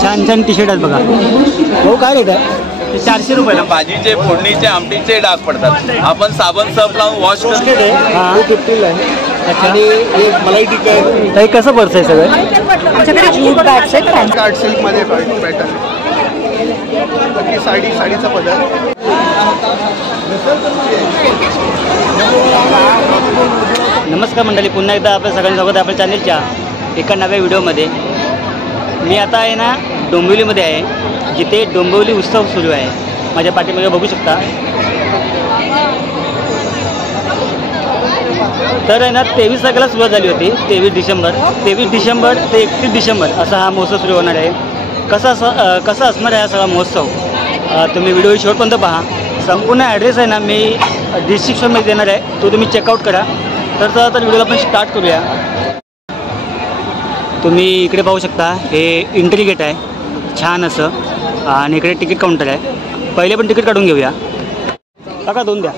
छान छान T shirt आहेत बघा. हो काय रेट आहे? 400 रुपयाला. भाजीचे, फोडणीचे, आमटीचे डाग पडतात. आपण साबण सर्फ लावून वॉश करतो. 250 आहे. आणि एक मलाई टिक्का आहे. ताई कसं पडतं आहे सगळं? कार्ड सिल्कमध्ये पॅटर्न. बाकी साडीचा पदार्थ. नमस्कार मंडळी, पुन्हा एकदा आपल्या सगळ्यांचं स्वागत आहे आपल्या चॅनलच्या एका नव्या व्हिडिओमध्ये. मी आता आहे ना डोंबिवलीमध्ये आहे, जिथे डोंबिवली उत्सव सुरू आहे. माझ्या पाठीमागे बघू शकता. तर आहे ना 23 तारखेला सुरुवात झाली होती. 23 डिसेंबर ते 31 डिसेंबर असा हा महोत्सव सुरू होणार आहे. कसा असणार आहे हा सगळा महोत्सव तुम्ही व्हिडिओ शेवटपर्यंत पहा. संपूर्ण ॲड्रेस आहे ना मी डिस्क्रिप्शनमध्ये देणार आहे, तो तुम्ही चेकआउट करा. तर व्हिडिओला आपण स्टार्ट करूया. तुम्ही इकडे पाहू शकता, हे एंट्री गेट आहे छान असं, आणि इकडे तिकीट काउंटर आहे. पहिले पण तिकीट काढून घेऊया. काका 2 द्या.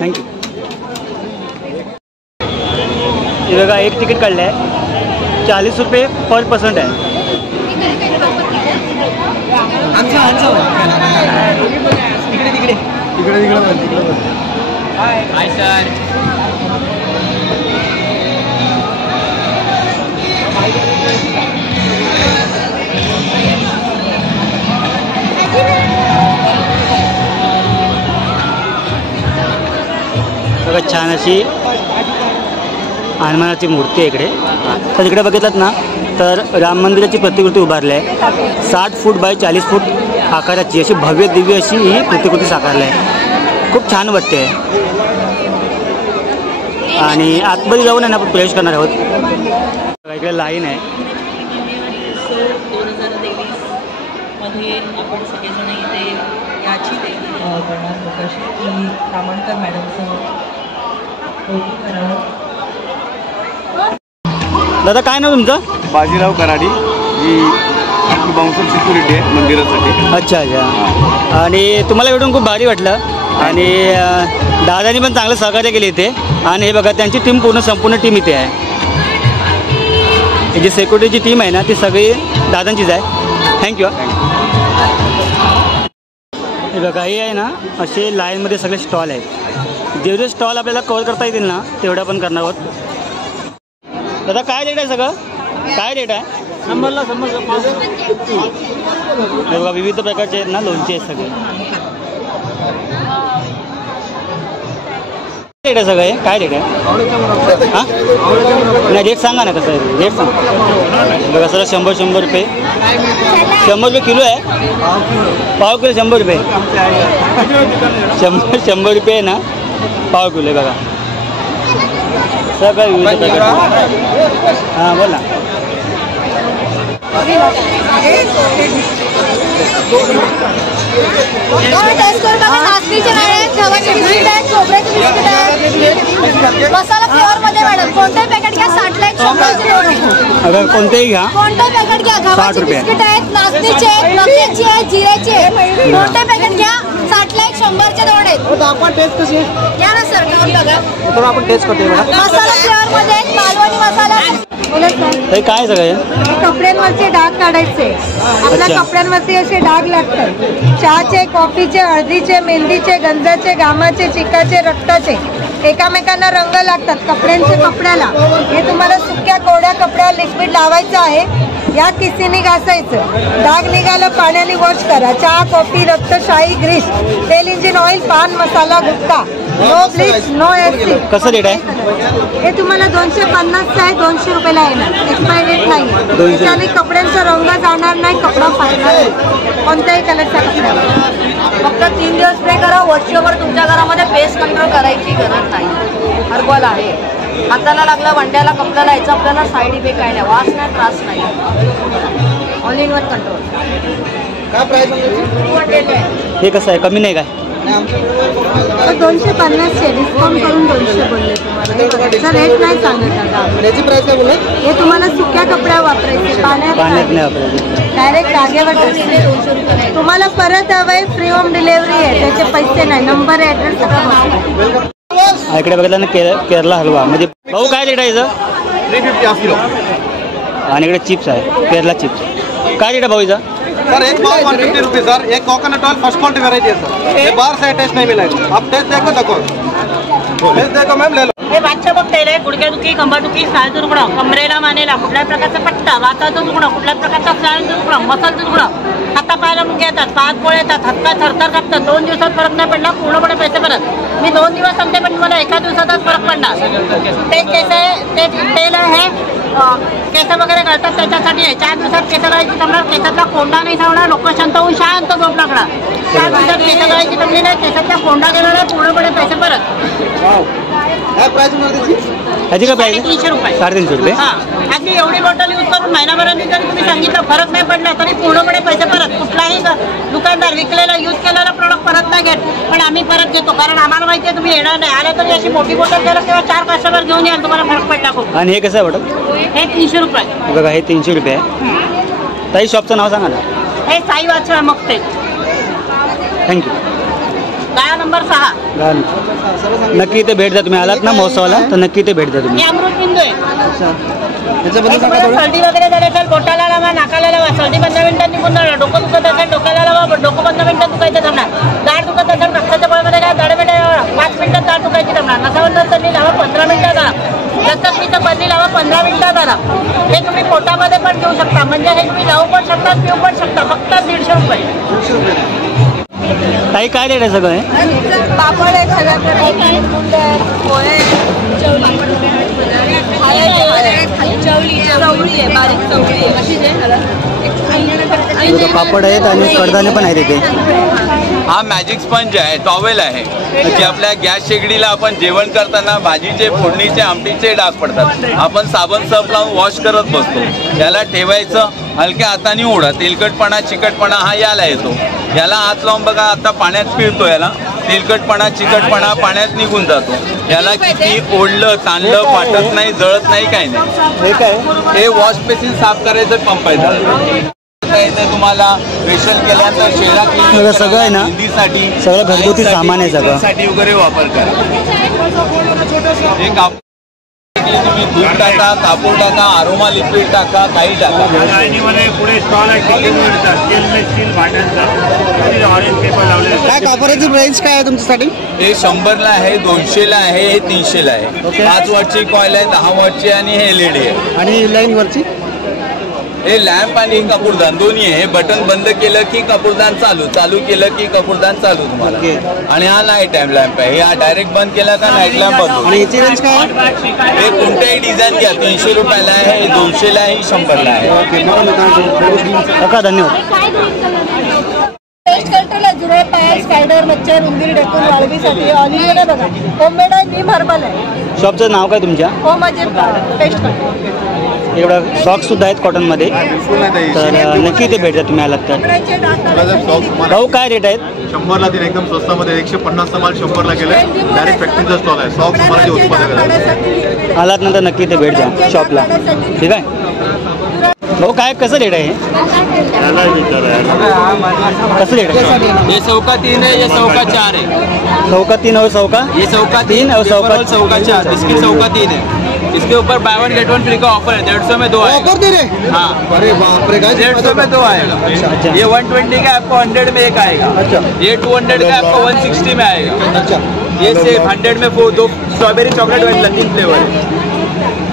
थँक्यू. हे बघा, एक तिकीट काढलं आहे, 40 रुपये पर पर्सन आहे. Hi sir. बघा छान अशी हनुमानाची मूर्ती आहे इकडे. तर इकडे बघितलात ना तर राम मंदिराची प्रतिकृती उभारली आहे. 60 फूट बाय 40 फूट आकाराची अशी भव्य दिव्य अशी ही प्रतिकृती साकारली आहे. खूप छान वाटते. आणि आतमध्ये जाऊन आहे ना आपण प्रवेश करणार आहोत. इकडे लाईन आहे. 2023 आपण सगळेजण इथे याची देवी करणार लोकांशी की तामणकर मॅडमचं कौतुक करावं. दादा काय नाव तुमचं? बाजीराव कराडी. जी आपली बाउन्सर सिक्युरिटी आहे मंदिरासाठी. अच्छा अच्छा. आणि तुम्हाला भेटून खूप भारी वाटलं. आणि दादानी पण चांगलं सहकार्य केले इथे. आणि हे बघा त्यांची टीम संपूर्ण टीम इथे आहे. जी सिक्युरिटीची टीम आहे ना ती सगळी दादांचीच आहे. थँक्यू. हे बघा, हे आहे ना असे लाईनमध्ये सगळे स्टॉल आहेत. जेवढे स्टॉल आपल्याला कव्हर करता येतील ना तेवढ्या पण करणार आहोत. दादा काय रेट आहे सगळं? काय रेट आहे? नंबरला हे बघा, विविध प्रकारचे आहेत ना लोणचे आहेत सगळे. रेट आहे सगळे? काय रेट आहे? हां नाही, रेट सांगा ना कसं आहे. रेट सांगा. बघा सर, 100 रुपये. 100 रुपये किलो आहे. पाव किलो 100 रुपये. 100 रुपये आहे ना पाव किलो आहे. बघा सगळं विविध प्रकारचे. हां बोला. मसाला फ्लेवर मध्ये मॅडम कोणतेही पॅकेट घ्या 60 ला 100 अगर कोणतेही घ्या, कोणतेही पॅकेट घ्या. 60 रुपये बिस्किट आहेत, नाचणीचे आहेत, नकेचे आहेत, जिऱ्याचे आहेत. कोणते पॅकेट घ्या 60 ला 100चे 2 आहेत. आपण टेस्ट कशी घ्या ना सर, खाऊन बघा. तर आपण टेस्ट करतो. मसाला फ्लेवर मध्ये आहेत, मालवणी मसाला. बोला सर. हे काय सगळं? कपड्यांवरचे डाग काढायचे. आपल्या कपड्यांवरती असे डाग लागतात. चहाचे, कॉफीचे, हळदीचे, मेहंदीचे, गंधाचे, घामाचे, चिकाचे, रक्ताचे. एकामेकांना रंग लागतात कपड्याला. हे तुम्हाला सुक्या कोरड्या कपड्यावर लिक्विड लावायचं आहे. या किसीने घासायचं. डाग निघालं पाण्याने वॉश करा. चहा, कॉफी, रक्त, शाई, ग्रीस, तेल, इंजिन ऑइल, पान मसाला, गुटखा. No bleach, no acid. कसं रेट आहे? हे तुम्हाला 250 आहे. 200 रुपयाला येणार. एक्सपायरी डेट नाही. त्याने कपड्यांचा रंग जाणार नाही, कपडा फाटणार नाही कोणत्याही कलरचा कपड्यावर. फक्त 3 दिवस स्प्रे करा. वर्षभर तुमच्या घरामध्ये पेस्ट कंट्रोल करायची गरज नाही. हर्बल आहे. हाताला लागलं, भांड्याला, कपड्याला, याचा आपल्याला साईड इफेक्ट काय नाही. वास नाही, त्रास नाही. All in one control. काय प्राइस आहे? हे कसं आहे? कमी नाही काय? 250 डिस्काउंट करून 200 बोलले तुम्हाला. रेट नाही सांगत आता. त्याची प्राइस काय बोलत? हे तुम्हाला सुक्या कपड्यावर वापरायचे, पाण्यात नाही वापरायचे. डायरेक्ट जागेवर. तुम्हाला परत हवंय, फ्री होम डिलेव्हरी आहे. त्याचे पैसे नाही. नंबर ॲड्रेस सगळं. इकडे बघितलं ना केरला हलवा म्हणजे भाऊ काय रेट आहे याचं? 350 हाफ किलो आणि इकडे चिप्स आहे केरला चिप्स. काय रेट आहे भाऊ याचा? सर एक पाव 150 रुपये सर. एक coconut oil first quality variety है सर. ये बाहर से टेस्ट नहीं मिलेगा. आप टेस्ट देखो मैम ले लो. हे बादशाह बघताय गुडघ्यादुखी कंबरदुखी सालचं दुखणं कमरेला मानेला कुठल्याही प्रकारचा पट्टा वाताचं दुखणं कुठल्याही प्रकारचा स्नायूचं दुखणं मसलचं दुखणं हातापायाला मुंग्या येतात पायात पोळे येतात हातपाय थरथर कापतात 2 दिवसात फरक नाही पडला पूर्णपणे पैसे परत. मी 2 दिवस सांगते पण मला एका दिवसातच फरक पडला. ते केस ते तेल आहे केस वगैरे गळतात त्याच्यासाठी आहे. 4 दिवसात केस गळायची जमणार केसातला कोंडा नाही सांगणार लोक शांत होऊन शांत झोप लागणार. 4 दिवसात केस गळायची जमली नाही केसातला कोंडा गेला नाही पूर्णपणे पैसे परत. ह्याची काय प्राईस? 350 रुपये. 350 रुपये. हा अशी एवढी बॉटल यूज करून महिनाभराने जरी तुम्ही सांगितलं फरक नाही पडला तरी पूर्णपणे पैसे परत. कुठलाही दुकानदार विकलेला यूज केलेला प्रोडक्ट परत नाही घेत पण आम्ही परत घेतो कारण आम्हाला माहिती आहे तुम्ही येणार नाही. आलं तरी अशी मोठी बॉटल केलं किंवा 4 कस्टमर घेऊन याल तुम्हाला फरक पडला खूप. आणि हे कसं आहे बॉटल? हे 300 रुपये. बघा हे 300 रुपये आहे. ताई शॉपचं नाव सांगा ना. हे साई वाचवा मग ते थँक्यू. गाळा नंबर 6. नक्की इथे भेट द्या. तुम्ही आलात ना महोत्सवाला तर नक्की इथे भेट द्या तुम्ही. हे अमृत बिंदू आहे. सर्दी वगैरे झाली असेल बोटाला लावा नाकाला लावा. सर्दी 15 मिनिटांनी निघून जाणार. डोकं दुखत असेल डोक्याला लावा डोकं 15 मिनिटात दुखायचं जमणार. दाढ दुखत असेल रक्ताच्या बळमध्ये काय दाढमध्ये 5 मिनिटात दाढ दुखायची जमणार. नसावंतर तरी लावा 15 मिनिटात झाला. जसं मी तर बदली लावा 15 मिनिटात झाला. हे तुम्ही पोटामध्ये पण घेऊ शकता म्हणजे हे तुम्ही लावू पण शकता पिऊ पण शकता. फक्त 150 रुपये. ताई काय रेट आहे सगळं हे? पापड आहे सगळ्या प्रकारचे पोहे चवळी आहे बारीक चवळी आहे. पापड आहेत आणि कडधान्य पण आहेत इथे. हा मॅजिक स्पंज आहे टॉवेल आहे की आपल्या गॅस शेगडीला आपण जेवण करताना भाजीचे फोडणीचे आमटीचे डाग पडतात. आपण साबण सर्फ लावून वॉश करत बसतो. याला ठेवायचं हलक्या हाताने ओढा. तेलकटपणा चिकटपणा हा याला येतो. याला हात लावून बघा आता पाण्यात पिळतो याला तेलकटपणा चिकटपणा पाण्यात निघून जातो. याला किती ओढलं ताणलं फाटत नाही जळत नाही काही नाही. हे वॉश बेसिन साफ करायचं पंप आहे. तुम्हाला फेशियल केल्यानंतर शेळा क्लीन सगळं आहे ना मेहंदीसाठी सगळं घरगुती सामान आहे सगळं साठी वगैरे वापर करा. हे कापूर तुम्ही दूध टाका कापूर टाका आरोमा लिक्विड टाका काही टाका. पुढे स्टॉल आहे काय कापराची रेंज काय आहे तुमच्यासाठी? हे 100ला आहे 200ला आहे हे 300ला आहे. 5 वॉटची कॉईल आहे 10 वॉटची आणि हे LED आहे. आणि लाईन वरची हे लॅम्प आणि कपूरदान दोन्ही आहे. हे बटन बंद केलं की कपूरदान चालू चालू केलं की कपूरदान चालू तुम्हाला. आणि हा नाईट टाइम लॅम्प आहे. हा डायरेक्ट बंद केला का नाईट लॅम्प बंद. आणि याची रेंज काय? हे कोणत्याही डिझाईन घ्या 300 रुपयाला आहे हे 200ला आहे 100ला आहे. धन्यवाद. पेस्ट करतो जुने पाय स्पायडर मच्छर उंदीर डेकून वाळवीसाठी ऑलिव्ह बघा होममेड आहे नीम हर्बल आहे. शॉपचं नाव काय तुमच्या? हो म्हणजे पेस्ट करतो. एवढा सॉक्स सुद्धा आहेत कॉटनमध्ये तर नक्की इथे भेट द्या तुम्ही आलात तर. भाऊ काय रेट आहेत? 100ला दिन एकदम स्वस्तामध्ये 150चा माल 100ला गेलाय. डायरेक्ट फॅक्टरीचा स्टॉल आहे. सॉक्स मराठी उत्पादक आहे. आलात नंतर नक्की इथे भेट द्या शॉपला. ठीक आहे भाऊ काय कसं रेट आहे? कसं रेट आहे? ये 100 का 3 है ये 100 का 4 है. 100 का 3 और 100 का ये 100 का 3 और 100 का 4. इसकी 100 का 3 है. इसके ऊपर बाय 1 गेट 1 फ्री का ऑफर है. 150 में 2 आएगा. ऑफर दे रहे? हाँ अरे बाप रे 150 में 2 आएगा. अच्छा. ये 120 का आपको 100 में 1 आएगा. अच्छा. ये 200 का आपको 160 में आएगा. अच्छा. ये से 100 में 2 स्ट्रॉबेरी चॉकलेट वाला 3 फ्लेवर है.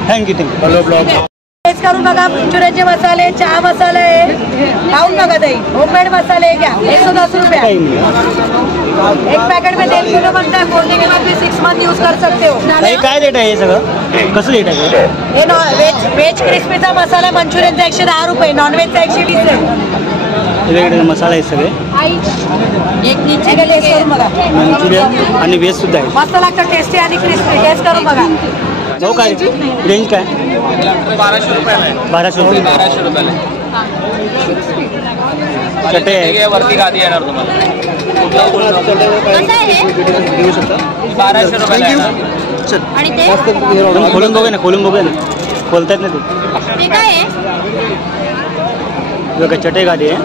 थँक्यू. हेलो ब्लॉग टेस्ट करून बघा. मंचुरियनचे मसाले चहा मसाला आहे खाऊन बघा. दही होममेड मसाले घ्या 110 रुपये. काही नाही. एक पैकेट में 1.5 किलो बनता है. खोलने के बाद भी 6 मंथ यूज कर सकते हो. ताई काय रेट आहे हे सगळं? कसं रेट आहे? हे व्हेज क्रिस्पीचा मसाला मंचुरियनचा 110 रुपये. नॉनव्हेजचा 120 आहे. वेगवेगळे मसाले आहेत सगळे. एक नीचे टेस्ट करून बघा. मंचुरियन आणि व्हेज सुद्धा आहे. मस्त लागतं टेस्टी आणि क्रिस्पी. टेस्ट करून बघा. भाऊ काय रेंज काय? 1200 रुपये में 1200 रुपये. 1200 रुपये चटे आहे वरती गादी येणार तुम्हाला. देऊ शकता. 1200 रुपये आणि ते खोलून बघूया ना खोलून बघूया ना खोलतात ना ते काय आहे? ते बघा चटे गादी आहे.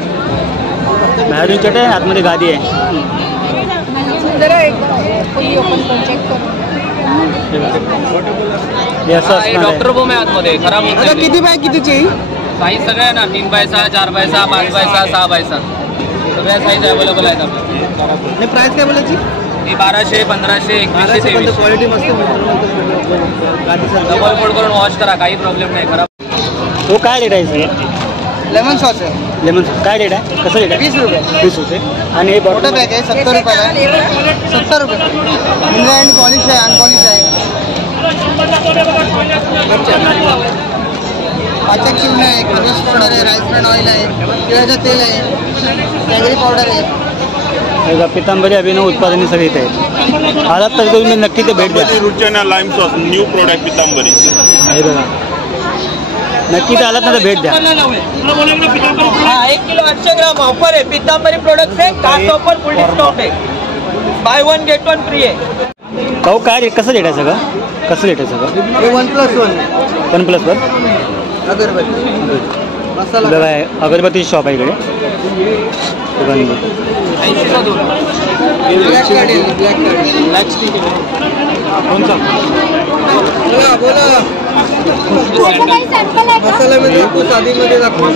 बाहेरून चटे आहे आतमध्ये गादी आहे. सुंदर आहे. ओपन करून चेक करून हे असं असणार आहे. डॉक्टर बोम आहे आतमध्ये, खराब होत नाही. किती बाय कितीची साईज सगळ्या आहे ना, 3x6, 4x6, 5x6, 6x6 सगळ्या साईज अवेलेबल आहेत आपल्याला. आणि प्राइस काय बोलायची? ही 1200, 1500, 2100, 2300. क्वालिटी मस्त डबल कोट करून वॉश करा, काही प्रॉब्लेम नाही. खराब तो काय रेट आहे सर? लेमन सॉस आहे लेमन काय रेट आहे? कसं रेट आहे? 20 रुपये. 20 रुपये. आणि हे मोठं बॉटल बॅग आहे 70 रुपयाला आहे. 70 रुपये. इंग्लँड पॉलिश आहे, अनपॉलिश आहे. पाचक चिवणं आहे, किडनीस पावडर आहे, राईस ब्रँड ऑइल आहे, तिळाचं तेल आहे, जॅगरी पावडर आहे. बघा पितांबरी अभिनव उत्पादने सगळी इथे आहेत. आलात तर तुम्ही नक्की ते भेट द्या. Ruchna lime sauce new product Pitambari. हे बघा नक्की ते आलात ना तर भेट द्या. 1 किलो 800 ग्राम ऑफर आहे. पितांबरी प्रोडक्ट आहे, कास्ट ऑफर फुल डिस्काउंट आहे. बाय 1 गेट 1 फ्री आहे. भाऊ काय रेट कसं रेट आहे सगळं? कसं रेट आहे सगळं? हे 1+1 1+1 अगरबत्ती मसाला बघा अगरबत्ती शॉप आहे इकडे. ब्लॅक कार्ड आहे, ब्लॅक स्टिक आहे. बोला बोला मसाल्यामध्ये कुछ आधीमध्ये दाखवा.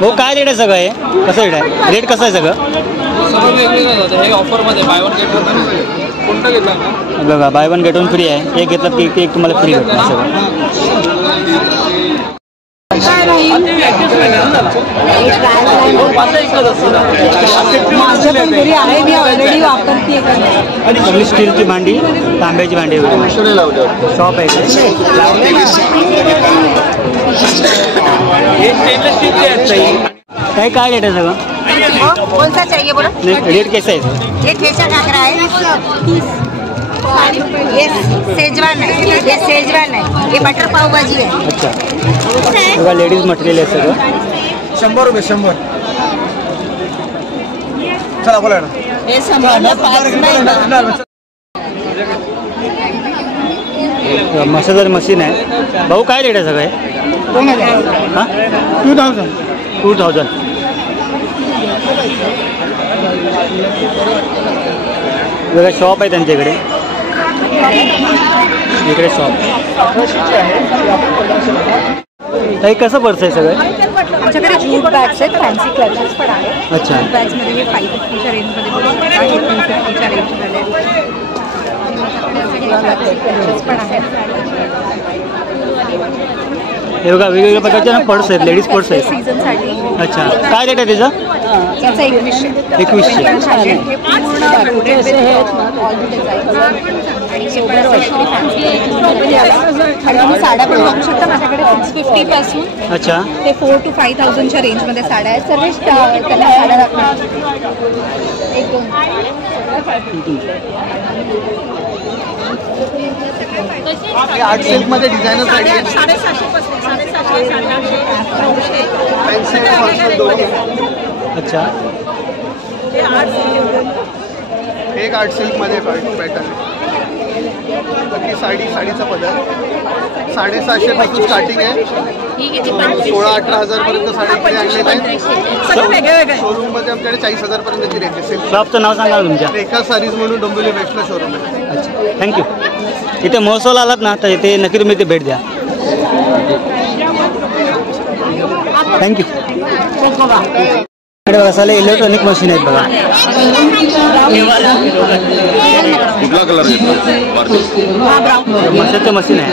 भाऊ काय रेट आहे सगळं? हे कसं रेट आहे? रेट कसं आहे सगळं? सगळं वेगवेगळं होतं. हे ऑफरमध्ये बाय 1 गेट 1 कोणतं घेतलं? बघा बाय 1 गेट 1 फ्री आहे. एक घेतलं की एक तुम्हाला फ्री भेटतं सगळं. माझ्या घरी आहे, मी ऑलरेडी वापरते. सगळी स्टीलची भांडी, तांब्याची भांडी शॉप आहे काय काय रेट आहे सगळं? कौन सा चाहिए बोलो? नाही रेट कैसा आहे? ये ठेचा घाघरा है, ये सेजवान है, ये सेजवान है, ये बटर पाव भाजी है. अच्छा बघा लेडीज मटेरियल आहे सगळं. 100 रुपये 100. चला बोला ना. हे समोर 5 नाही. मसाजर मशीन आहे. भाऊ काय रेट आहे सगळं? 2000 हां 2000 बघा शॉप आहे त्यांच्याकडे. इकडे शॉप काही कसं पडतं आहे सगळं? आमच्याकडे जूट बॅग्स आहेत, फॅन्सी क्लचेस पण आहेत. अच्छा बॅग्समध्ये हे 550च्या रेंजमध्ये आहे, 250च्या रेंजमध्ये पण आहेत. हे बघा वेगवेगळ्या प्रकारचे ना पर्स आहेत, लेडीज पर्स आहेत. सीझनसाठी अच्छा काय रेट आहे त्याचा? याचा 2100. 2100. हे पूर्ण असे आहेत ऑल डिझाईन आणि हे पण असे फॅन्सी आणि तुम्ही साड्या पण बघू शकता. माझ्याकडे 650 पासून अच्छा ते 4,000 to 5,000च्या रेंजमध्ये साड्या आहेत. सर्व त्यांना साड्या दाखवा. एक दोन आर्ट सिल्क मध्ये डिझायनर साडी आहे. 750 अच्छा एक आर्ट सिल्क मध्ये पॅटर्न आहे. साडीचा पदर 750 पासून स्टार्टिंग आहे. 16-18 हजार पर्यंत साडीकडे आणलेलं आहे. शोरूम मध्ये आमच्याकडे 40,000 पर्यंतची रेंज असेल. शॉपचं नाव सांगा ना तुमच्या. रेखा सारीज म्हणून डोंबिवली वेस्टला शोरूम आहे. अच्छा थँक्यू. इथे महोत्सवाला आलात ना तर इथे नक्की तुम्ही इथे भेट द्या. थँक्यू. इकडे बघा साले इलेक्ट्रॉनिक मशीन आहेत बघा. कुठला कलर मशाचं मशीन आहे.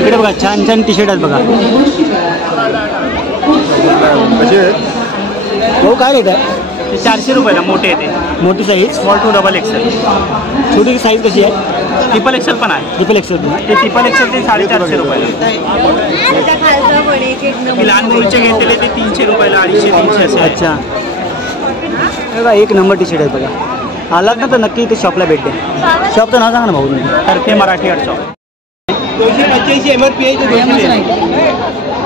इकडे बघा छान छान टी शर्ट आहेत बघा. कसे आहेत? भाऊ काय रेट आहे? 400 रुपयाला मोठे येते. मोठी size small to double XL. छोटी साईज कशी आहे? ट्रिपल एक्सेल पण आहे. ट्रिपल एक्सेल ते ट्रिपल एक्सेल ते 450 रुपयाला. ही लहान मुलीचे घेतलेले ते 300 रुपयाला, 250-300 असे. अच्छा बघा एक नंबर टी शर्ट आहे बघा. आलात ना तर नक्की इथे शॉपला भेट द्या. शॉपचं नाव सांगा ना भाऊ तुम्ही. तर्फे मराठी आर्ट शॉप. 285 MRP आहे. ते 200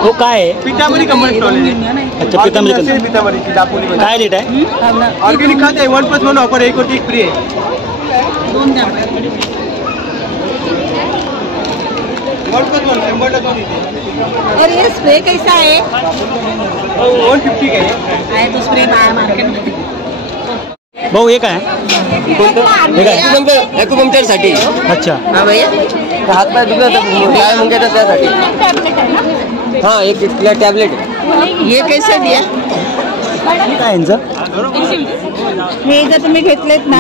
हो काय आहे? पितांबरी कंपनी स्टॉल आहे. अच्छा पितांबरी पितांबरीची दापोली काय रेट आहे? ऑर्गेनिक खात आहे. 1+1 ऑफर 1 होती फ्री आहे. 1+1 100% और ये स्प्रे कैसा है? 150 का आहे दुसरे मार्केटमध्ये. भाऊ हे काय हे काय ॲक्युपंक्चरसाठी. अच्छा हां भैया हात पाय दुखत काय म्हणजे त्यासाठी. हां एक टॅबलेट. हे कैसे दिया? काय यांचं हे जर तुम्ही घेतलेत ना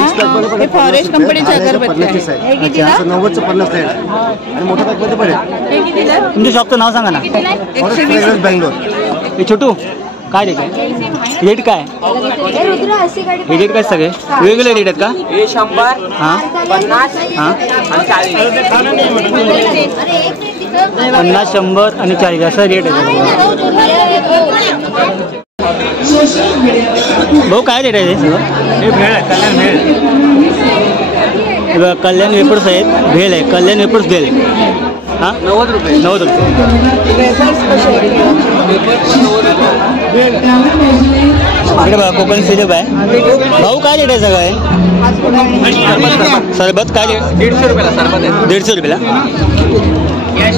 हे फॉरेस्ट कंपनीचे अगरबत्ती आहे. हे कितीला? 90चं 50 आहे आणि मोठ्या पॅकमध्ये पण आहे. हे कितीला? तुमच्या शॉपचं नाव सांगा ना. Forest fragrance Bangalore. हे छोटू काय रेट आहे? रेट काय हे रेट काय सगळे वेगवेगळे रेट आहेत का? हे 100 हां 50 हां आणि 40. 50, 100 आणि 40 असा रेट आहे. भाऊ काय रेट आहे हे सगळं? हे भेळ आहे, कल्याण भेळ. हे बघा कल्याण वेपर्स आहेत, भेल आहे, कल्याण वेपर्स भेल. हां 90 रुपये. 90 रुपये. इकडे बघा कोकण सिरप आहे. भाऊ काय रेट आहे सगळं आहे? सरबत काय रेट? 150 रुपयाला सरबत आहे. 150 रुपयाला. कॅश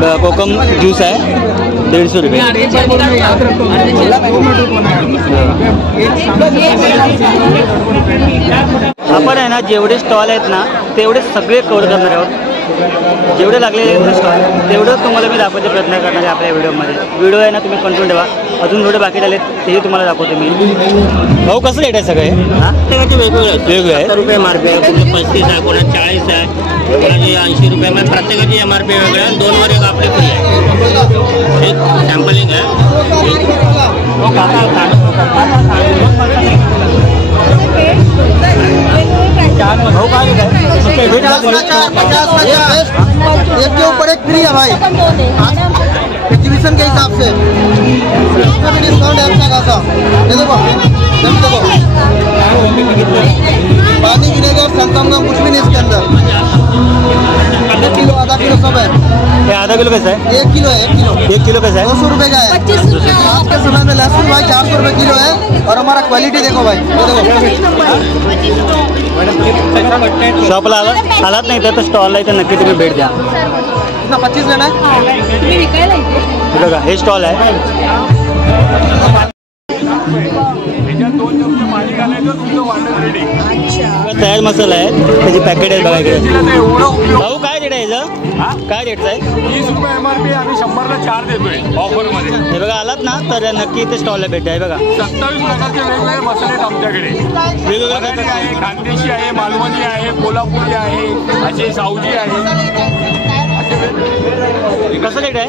बघा कोकम ज्यूस आहे 150 रुपये. आपण आहे ना जेवढे स्टॉल आहेत ना तेवढे सगळे कव्हर करणार आहोत. जेवढे लागलेले आहेत ना स्टॉल तेवढं तुम्हाला मी दाखवायचा प्रयत्न करणार आहे आपल्या व्हिडिओमध्ये. व्हिडिओ आहे ना तुम्ही कंट्रोल ठेवा. अजून थोडे बाकी राहिले तेही तुम्हाला दाखवतो मी. भाऊ कसं रेट आहे सगळे? वेगवेगळे आहे. रुपये MRP आहे. कोणी 35 आहे, कोणा 40 आहे, कोणाची 80 रुपये. मग प्रत्येकाची MRP वेगळी आहे. 2 वर एक आपली फ्री आहे. एक सॅम्पलिंग आहे. भाऊ काय रेट आहे? एक के ऊपर एक फ्री है भाई एग्जीबिशन के हिसाब से. डिस्काउंट है अच्छा खासा. ये देखो पानी विनेगर संगम कुछ भी नहीं इसके अंदर. आधा किलो सब है. हे आधा किलो कैसा है? 1 किलो है. 1 किलो कैसा है? 200 रुपये का है. आज के समय में लहसुन भाई 400 रुपये किलो है. और हमारा क्वालिटी देखो भाई. शॉपला आलात नाही तर स्टॉलला इथं नक्की तुम्ही भेट द्या. कितना 25 लेना है. हे बघा हे स्टॉल आहे. तयार मसाला आहे त्याची पॅकेट आहे बघा इकडे. भाऊ काय रेट आहे याचं? काय रेटचं आहे? 30 रुपये MRP. आम्ही 100ला 4 देतोय ऑफरमध्ये. हे बघा आलात ना तर नक्की इथे स्टॉलला भेट द्या. बघा 27 प्रकारचे वेगवेगळे मसाले आहेत आमच्याकडे. वेगवेगळ्या मराठी आहे, खानदेशी आहे, मालवणी आहे, कोल्हापुरी आहे, असे सावजी आहे. कसं रेट आहे?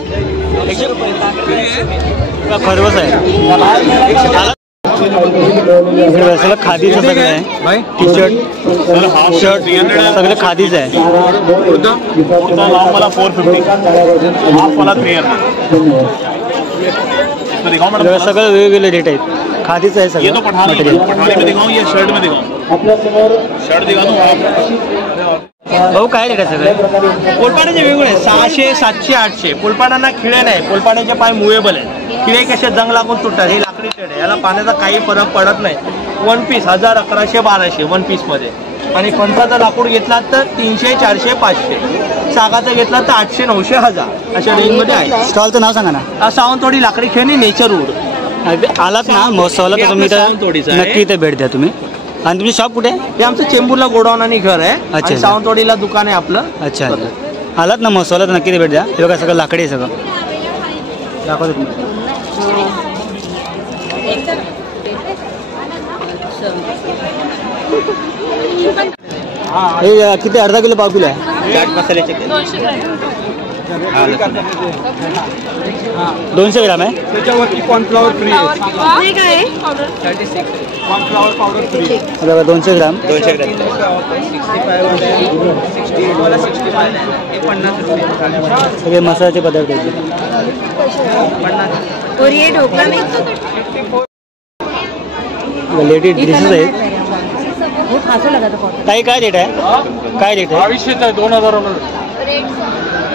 100 रुपये. खरवस आहे. सगळं खादीचं सगळं आहे. टी शर्ट सगळं खादीचं आहे. मला 450 हाफ मला 300. सगळं वेगवेगळे रेट आहेत. खादीचं आहे सगळं मटेरियल. शर्ट में भाऊ काय रेट आहे सगळं? पोलपाड्याचे वेगवेगळे 600, 700, 800. पोलपाड्यांना खिळे नाही. पोलपाड्याचे पाय मुवेबल आहे. खिळे कसे जंग लागून तुटतात. हे लाकडी शेड आहे. याला पाण्याचा काही फरक पडत नाही. 1 पीस 1000, 1100, 1200 1 पीसमध्ये. आणि फणसाचं लाकूड घेतला तर 300, 400, 500. सागाचं घेतला तर 800, 900, 1000 अशा रेंजमध्ये आहे. स्टॉलचं नाव सांगा ना. सावंतवाडी लाकडी खेळणी नेचरवूड. आलात ना महोत्सवाला तर तुम्ही तर नक्की इथे भेट द्या तुम्ही. आणि तुमची शॉप कुठे आहे? हे आमचं चेंबूरला गोडाऊन आणि घर आहे. अच्छा. सावंतवाडीला दुकान आहे आपलं. अच्छा आलात ना महोत्सवाला तर नक्की भेट द्या. हे बघा सगळं लाकडी आहे सगळं. दाखवतो तुम्ही. हे किती अर्धा किलो पाव किलो आहे? चाट मसाल्याचे 200 ग्राम आहे. त्याच्यावरती कॉर्नफ्लॉवर फ्री आहे. 36 कॉर्नफ्लॉवर पावडर फ्री. बघा 200 ग्राम. 200 ग्राम 68 वाला 65 हे 50 रुपये. सगळे मसाल्याचे पदार्थ आहेत. और ये ढोकला में लेडीज ड्रेसेस आहेत. ताई काय रेट आहे? काय रेट आहे? 2200 आहे. 2000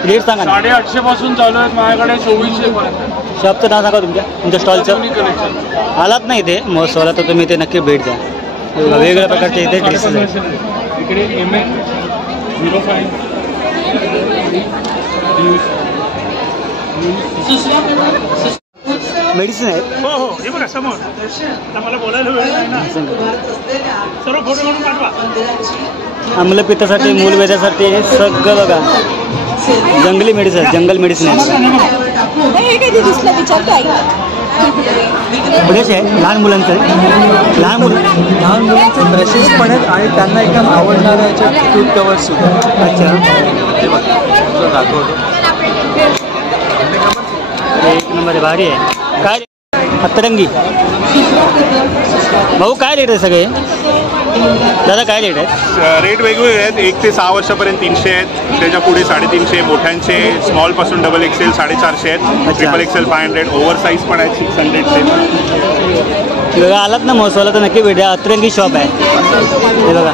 रेट सांगा ना. 850 पासून चालू आहेत माझ्याकडे 2400 पर्यंत. शॉपचं नाव सांगा तुमच्या स्टॉलचं. आलात नाही इथे महोत्सवाला तर तुम्ही इथे नक्की भेट द्या. वेगवेगळ्या प्रकारचे इथे ड्रेसेस आहेत. इकडे MN 05 मेडिसिन आहेत. हो हो हे बघा समोर. आता मला बोलायला वेळ नाही ना. सर्व फोटो काढून पाठवा. आम्लपित्तासाठी मूलव्याधासाठी हे सगळं बघा जंगली मेडिसिन जंगल मेडिसिन आहे. बरेचसे आहे लहान मुलांचं लहान मुलांचे ब्रशेस पण आहेत आणि त्यांना एकदम आवडणाऱ्या याच्या टूथ कवर सुद्धा. अच्छा एक नंबर आहे भारी आहे. काय हतरंगी भाऊ काय रेट आहे सगळे दादा काय रेट आहे? रेट वेगवेगळे आहेत. 1 ते 6 वर्षापर्यंत 300 आहेत. त्याच्या पुढे 350 मोठ्यांचे स्मॉलपासून XXL 450 आहेत. XXL 500 ओव्हरसाईज पण आहेत 600चे. बघा आलात ना महोत्सवाला तर नक्की भेटा. अतरंगी शॉप आहे हे बघा.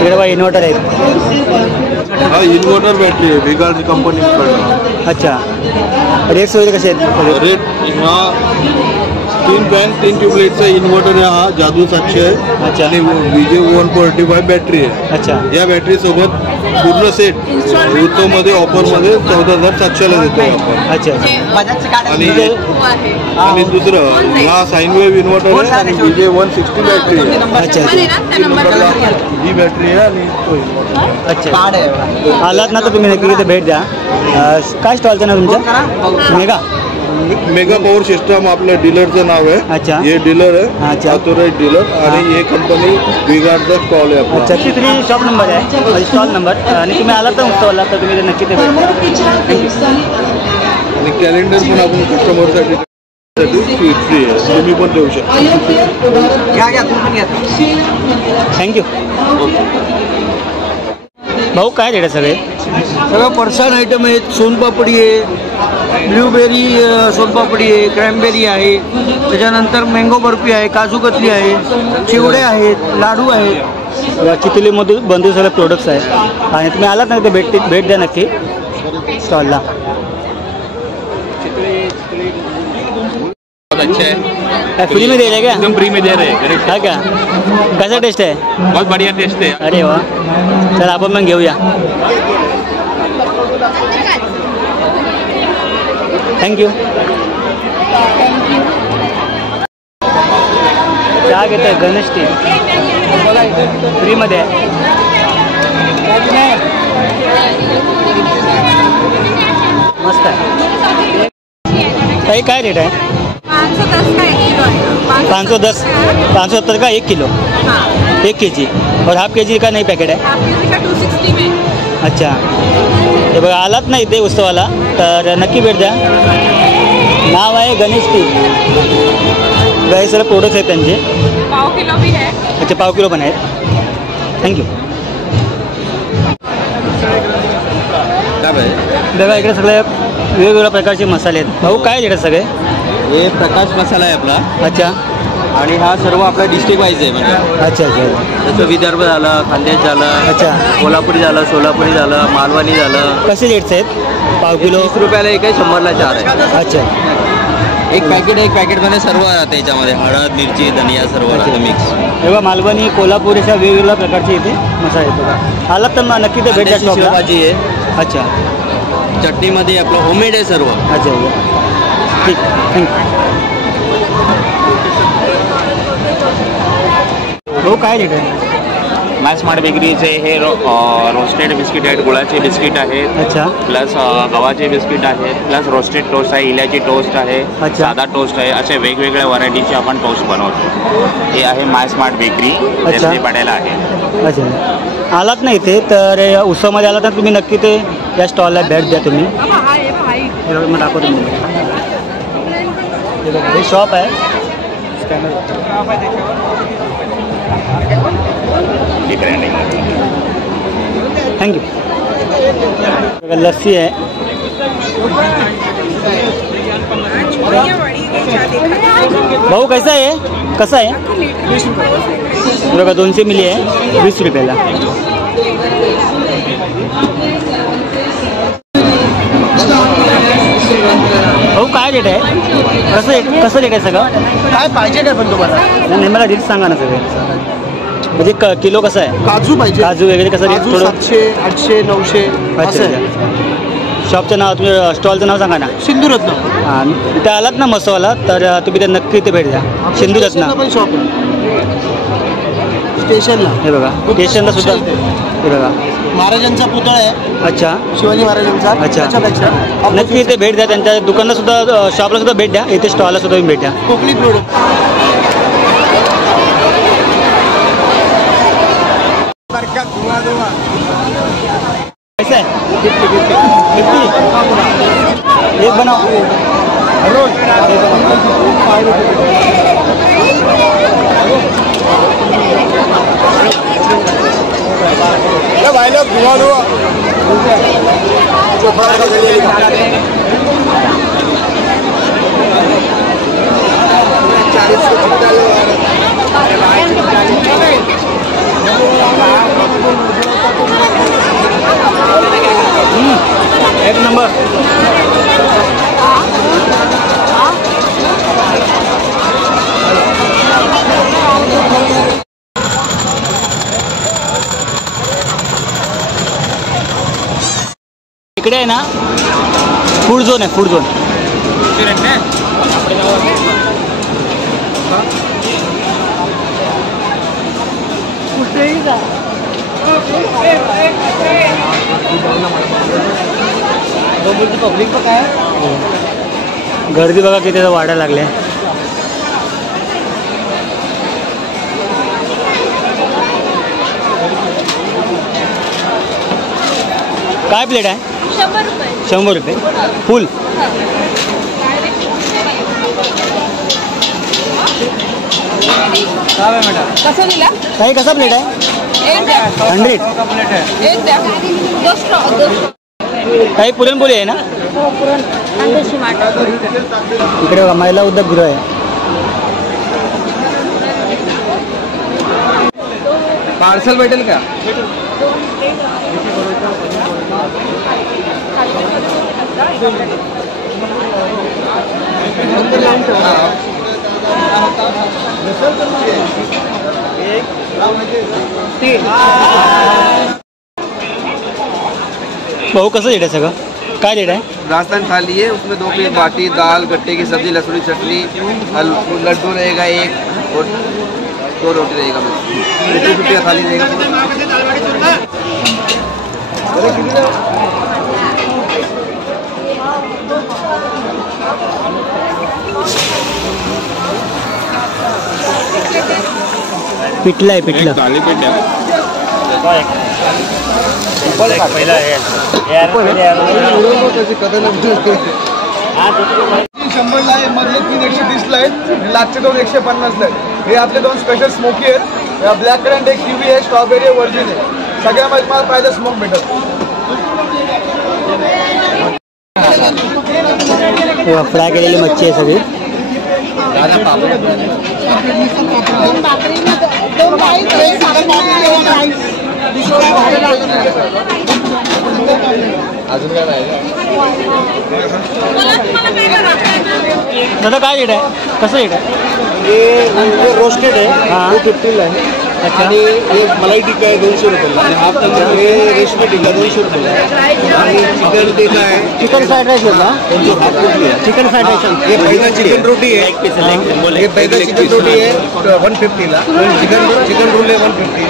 इकडे बघा इन्व्हर्टर आहेत. हा इन्व्हर्टर बॅटरी आहे बिगारची कंपनी. अच्छा रेट्स वगैरे कसे आहेत? रेट हा 3 फॅन 3 ट्यूबलाइटचा इन्व्हर्टर आहे. हा जादू 700 आहे. अच्छा आणि विजे 145 बॅटरी आहे. अच्छा या बॅटरी सोबत पूर्ण सेट उत्सवमध्ये ऑफरमध्ये 14,700ला देतो आपण. अच्छा आणि दुसरं हा साइन वेव्ह इन्व्हर्टर आहे आणि विजे 160 बॅटरी आहे. अच्छा ही बॅटरी आहे आणि तो इन्व्हर्टर. अच्छा आलात ना तर तुम्ही नक्की इथे भेट द्या. काय स्टॉलचं नाव तुमचं? मेगा पॉवर सिस्टम आपलं डीलरचं नाव आहे. अच्छा हे डीलर आहे. अच्छा ऑथोराइज डीलर आणि हे कंपनी विगारचा स्टॉल आहे आपला. अच्छा तिसरी शॉप नंबर आहे स्टॉल नंबर. आणि तुम्ही आलात तर उत्सवाला तर तुम्ही नक्की ते भेट द्या. आणि कॅलेंडर पण आपण कस्टमरसाठी फ्री आहे. तुम्ही पण देऊ शकता. थँक्यू भाऊ काय रेट आहे सगळे? सगळं फरसाण आयटम आहेत. सोनपापडी आहे, ब्लूबेरी सोनपापडी आहे, क्रॅनबेरी आहे, त्याच्यानंतर मँगो बर्फी आहे, काजू कतली आहे, चिवडे आहेत, लाडू आहेत. चितुलीमधून बंधू सगळे प्रोडक्ट्स आहेत. आणि तुम्ही आलात ना ते भेट द्या नक्की स्टॉलला. अच्छा है. फ्री में दे रहे क्या? एकदम फ्री में दे रहे हैं. हा क्या कैसा टेस्ट है? बहुत बढ़िया टेस्ट है. अरे वा चला आपण मग घेऊया. थँक्यू. चहा घेत आहे गणेश टी फ्रीमध्ये आहे. मस्त आहे. ताई काय रेट आहे? 510 570 का 1 किलो 1 kg और हाफ kg का नहीं पैकेट है? 260 में. अच्छा हे बघा आलात ना इथे उत्सवाला तर नक्की भेट द्या. नाव आहे गणेश टी. काही सर्व प्रोडक्ट्स आहेत त्यांचे. पाव किलो भी है. अच्छा पाव किलो पण आहेत. थँक्यू. बघा इकडे सगळे वेगवेगळ्या प्रकारचे मसाले आहेत. भाऊ काय रेट सगळे? हे प्रकाश मसाला आहे आपला. अच्छा आणि हा सर्व आपला डिस्ट्रिक्ट वाईज आहे म्हणजे. अच्छा अच्छा जसं विदर्भ झालं, खानदेश झालं, अच्छा कोल्हापुरी झालं, सोलापुरी झालं, मालवणी झालं. कसे रेट्स आहेत? पाव किलो 30 रुपयाला एक आहे, 100ला 4 आहे. अच्छा एक पॅकेटमध्ये सर्व राहतं. याच्यामध्ये हळद, मिरची, धनिया सर्व राहतं मिक्स. तेव्हा मालवणी कोल्हापूर अशा वेगवेगळ्या प्रकारचे इथे मसाले आहेत बघा. आलात तर नक्की ते भेट द्या शॉपला. भाजी आहे. अच्छा चटणीमध्ये आपलं होममेड आहे सर्व. अच्छा ठीक थँक्यू. हो काय रेट आहे? माय स्मार्ट बेकरीचे हे रोस्टेड बिस्किट आहेत, गुळाचे बिस्किट आहेत. अच्छा प्लस गव्हाचे बिस्किट आहेत, प्लस रोस्टेड टोस्ट आहे, इलायची टोस्ट आहे, साधा टोस्ट आहे. अशा वेगवेगळ्या व्हरायटीचे आपण टोस्ट बनवतो. हे आहे माय स्मार्ट बेकरी जयंती पाड्याला आहे. अच्छा आलात ना इथे तर उत्सवामध्ये आलात तर तुम्ही नक्की ते या स्टॉलला भेट द्या तुम्ही. मग दाखवतो तुम्ही. हे शॉप आहे. Scanner thank you. लस्सी आहे. भाऊ कैसा आहे? कसा आहे? 20 रुपये. बघा 200 मिली आहे 20 रुपयाला. भाऊ काय रेट आहे? कसं रेट आहे सगळं? काय पाहिजे काय पण तुम्हाला? नाही मला रील्स सांगा ना सगळे. म्हणजे किलो कसं आहे? काजू पाहिजे. काजू वगैरे कसं काजू 700, 800, 900 असं आहे. शॉपचं नाव, तुम्ही स्टॉलचं नाव सांगा ना. सिंधुरत्न. हां, इथे आलात ना मसोवाला तर तुम्ही ते नक्की इथे भेट द्या. सिंधुरत्न पण शॉप स्टेशनला. हे बघा स्टेशनला सुद्धा हे बघा महाराजांचा पुतळा आहे. अच्छा, शिवाजी महाराजांचा. अच्छा, नक्की इथे भेट द्या. त्यांच्या दुकानला सुद्धा, शॉपला सुद्धा भेट द्या. इथे स्टॉलला सुद्धा भेट द्या. कोकणी प्रोडक्ट. कैसा है? एक बनाओ. भाई लोग धुआं धुआं एक नंबर. इकडे आहे ना फूड झोन आहे. फूड झोन पब्लिक काय गर्दी बघा किती वाढायला लागले. काय प्लेट आहे? 100 रुपये. 100 रुपये फुल. कसं दिला? काही कसा प्लेट आहे? 100. एक द्या. काही पुरणपोळी आहे ना? इकडे बघा महिला उद्योगगृह आहे. पार्सल भेटेल का? भाऊ कसं रेट आहे सगळं? काय रेट आहे? राजस्थान थाली है, उसमें 2 प्लेट बाटी, दाल, गट्टे की सब्जी, लहसुन की चटनी, लड्डू रहेगा 1 और 2 रोटी रहेगा. बस 50 रुपये थाली रहेगा. पिठलं आहे. पिठलं शंभरला आहे, मधले 3 130ला आहेत, लास्टचे 2 150ला आहेत. हे आपले 2 स्पेशल स्मोकी आहेत. ब्लॅक करंट एक किवी आहे, स्ट्रॉबेरी आहे, व्हर्जिन आहे. सगळ्यामध्ये मला पाहिजे स्मोक भेटत. फ्राय केलेली मच्छी आहे सगळी. अजून काय पाहिजे? दादा काय रेट आहे? कसं रेट आहे? हे रोस्टेड आहे. हां 250ला आहे. अच्छा. आणि हे मलाई टिक्का आहे 200 रुपयाला. आणि हाफ टिक्का हे रेशमी टिक्का 200 रुपयाला. आणि चिकन टिक्का आहे. चिकन फ्राईड राईस होता. Chicken fried rice. हे पहिला चिकन रोटी आहे. हे पहिला चिकन रोटी आहे 150ला. चिकन रोल आहे 150.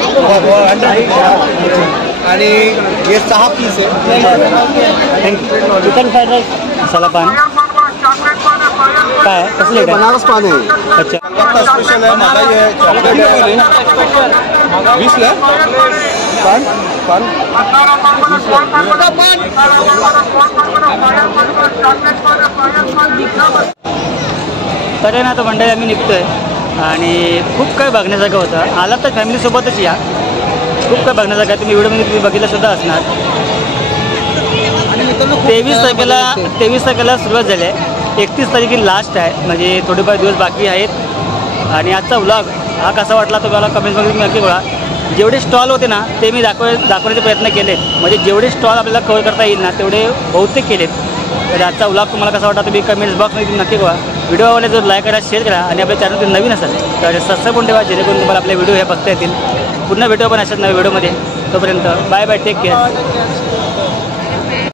आणि हे 6 पीस आहे. थँक्यू. चिकन फ्राईड राईस, मसाला पान काय कसं रेट आहे? बनारस पान आहे. अच्छा. कलकत्ता स्पेशल आहे. मलाई आहे, चॉकलेट आहे. 20ला पान पान तर आहे ना, तो मंडळी आम्ही निघतोय आणि खूप काही बघण्यासारखं होतं. आला तर फॅमिलीसोबतच या. खूप काही बघण्यासारखं आहे. तुम्ही व्हिडिओमध्ये तुम्ही बघितलं सुद्धा असणार. 23 तारखेला सुरुवात झाली आहे. 31 तारखेला लास्ट आहे. म्हणजे थोडेफार दिवस बाकी आहेत. आणि आजचा व्लॉग हा कसा वाटला तुम्हाला कमेंट्समध्ये तुम्ही नक्की बोला. जेवढे स्टॉल होते ना ते मी दाखवण्याचे प्रयत्न केलेत. म्हणजे जेवढे स्टॉल आपल्याला कव्हर करता येईल ना तेवढे बहुतेक केलेत. तर आजचा व्लॉग तुम्हाला कसा वाटला तुम्ही कमेंट्स बॉक्समध्ये तुम्ही नक्की बोला. व्हिडिओ आवडला जर लाईक करा, शेअर करा आणि आपल्या चॅनल नवीन असेल तर सबस्क्राईब करून ठेवा, जेणेकरून तुम्हाला आपले व्हिडिओ हे बघता येतील. पुन्हा भेटू आपण अशाच नव्या व्हिडिओमध्ये. तोपर्यंत बाय बाय, टेक केअर.